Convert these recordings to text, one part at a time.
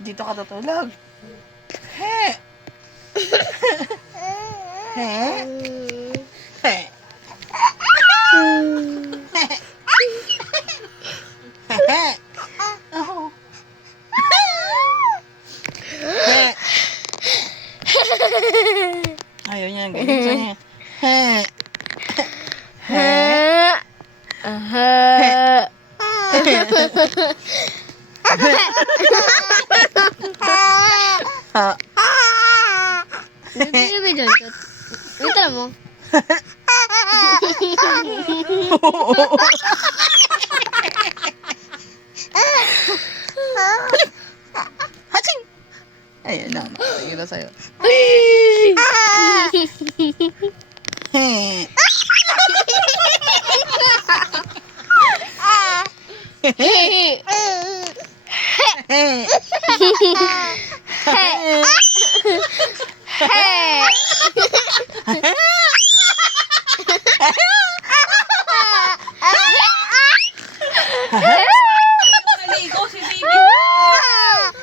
Dito ka tutulog. He. He. He. He. Oh. He. Ayaw niya ng ganyan siya. He. He. Ha. Hindi ba dyan? Wait lang mo. Haching! Ayan na, makikita sa'yo. He. He. Naligo si baby.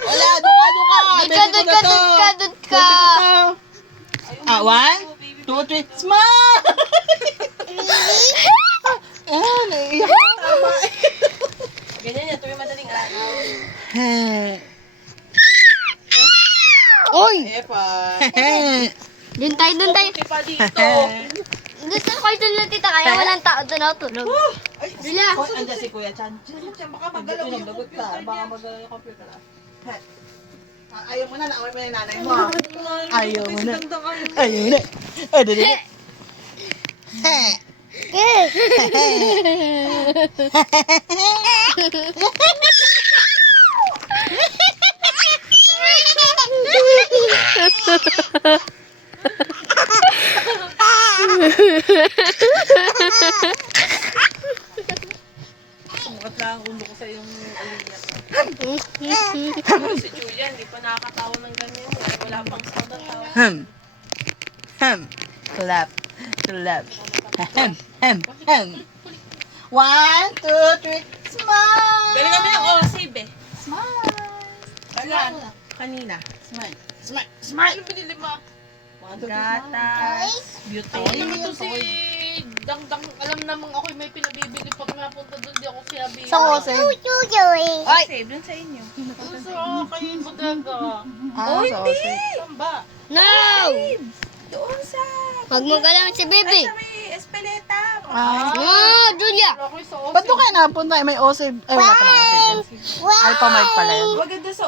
Wala, duka. Dud ka. Ah, 1, 2, 3, smile! Ah, naiiyak na tama. Ganyan yan, tuwing madaling araw. Oy! Epa. Dun tayo. Puti pa dito. Doon sa kwarto nila tita, kaya walang tao doon ako tulog. Ay, Julia. Andiyan si Kuya Chan. Baka magalaw yung computer. Baka magalaw yung computer. Ayaw mo na, naaway mo na yung nanay mo. Ayaw mo na. Ayaw na. Sumakat lang ang ulo ko sa yung alilya. Si Julia, hindi pa nakakatawa ng ganyan. Wala pang sound ang tawa. Clap. 1, 2, 3, smile! Galing kami ng OSIB eh. Smile! Saan? Kanina. Smile! Ano pinili mo? 1, 2, 3, Gatas. Beauty. Ano naman to si Dangdang? Alam namang ako'y may pinabibili pag napunta doon. Di ako sinabi. Sa Jose. Ay! Save dun sa inyo. Sa kayo bodega. Ah, sa Jose. Saan ba? No! Doon sa... Huwag mo galang si Bibi. Sa may Espeleta. Ah. No, Julia! Ako'y sa Ba't doon kayo napunta? May Jose. Ay, wala pa na Jose. Ay, pamag pala yun. Maganda sa